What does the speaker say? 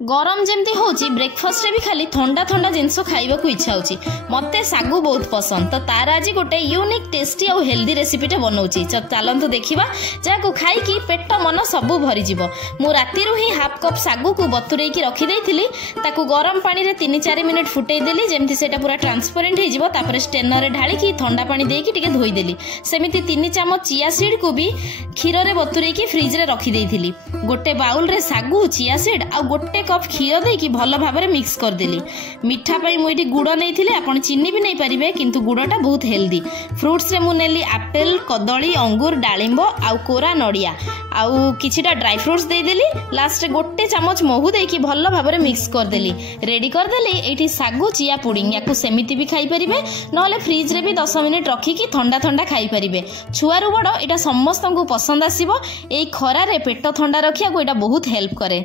गरम जमती होची ब्रेकफास्ट रे भी खाली ठंडा ठंडा जिनस खाइबा को इच्छा होची। मते सागु बहुत पसंद तो तार आज गोटे यूनिक टेस्टी और हेल्दी रेसिपीटे बनाऊची। चलतु देखिबा जाको खाई कि पेट मन सबू भरी जिवो। मु राती रु ही हाफ कप सागु को बतुरेई की रखी देइथिली, ताकू गरम पानी रे 3-4 मिनिट फुटई देली जेमति सेटा पूरा ट्रांसपेरेंट हे जिवो। तापर स्ट्रेनर रे ढाली की ठंडा पानी देकी टिके धोई देली। सेमिति 3 चम्मच चिया सीड को भी क्षीर रे बतुरेई की फ्रिज रे रखी देइथिली। गोटे बाउल रे सागु चिया सीड आ गोटे कप क्षीर देकी भल भाबरे मिक्स कर देली। मिठा पई मु एठी गुड़ नैथिले, आपण चीनी भी नै परिबे, किंतु गुड़टा बहुत हेल्दी। फ्रूट्स रे मु नेली एप्पल, कदली, अंगूर, डालिंब आउ कोरा नड़िया आउ किछिटा ड्राई फ्रूट्स दे देली। लास्ट रे गोटे चम्मच महू देकी भल भाबरे मिक्स कर देली। रेडी कर देली एठी सागु चिया पुडिंग। याकू सेमिति भी खाई परिबे, नहले फ्रिज रे भी 10 मिनिट रखी की ठंडा ठंडा खाई परिबे। छुआरु बड़ एटा समस्तंकु पसंद आसीबो। एई खरा रे पेट ठंडा रखिया को एटा बहुत हेल्प करे।